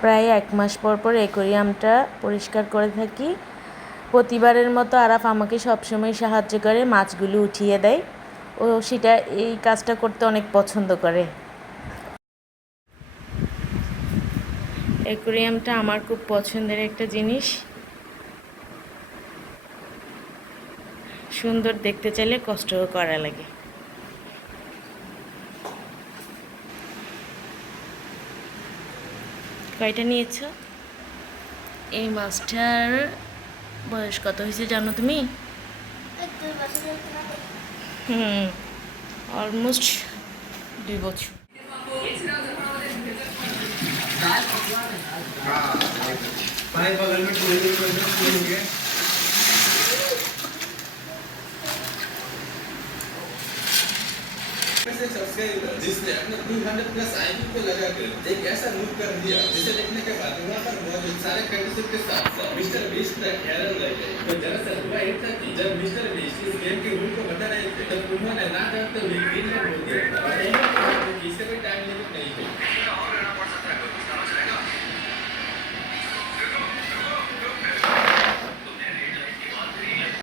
প্রায় এক মাস পর পর অ্যাকোরিয়ামটা পরিষ্কার করে থাকি। প্রতিবারের মতো আরাফ আমাকে সবসময় সাহায্য করে, মাছগুলো উঠিয়ে দেয়। ও সেটা, এই কাজটা করতে অনেক পছন্দ করে। অ্যাকোরিয়ামটা আমার খুব পছন্দের একটা জিনিস। সুন্দর দেখতে চাইলে কষ্ট করা লাগে। কয়টা নিয়েছো? এই মাছটার বয়স কত হয়েছে জানো তুমি? হুম অলমোস্ট দুই বছর। भाई जिसने अपने 200 प्लस आईक्यू को लगाकर एक ऐसा मूव कर दिया, जिसे देखने के बाद वहाँ पर मौजूद सारे कंडीशन के साथ साथ मिस्टर बीस्ट तक हैरान रह गए तो दरअसल हुआ ये था कि जब मिस्टर बीस्ट इस गेम के रूल को बता रहे थे, तब उन्होंने ना जानते हुए ग्रीन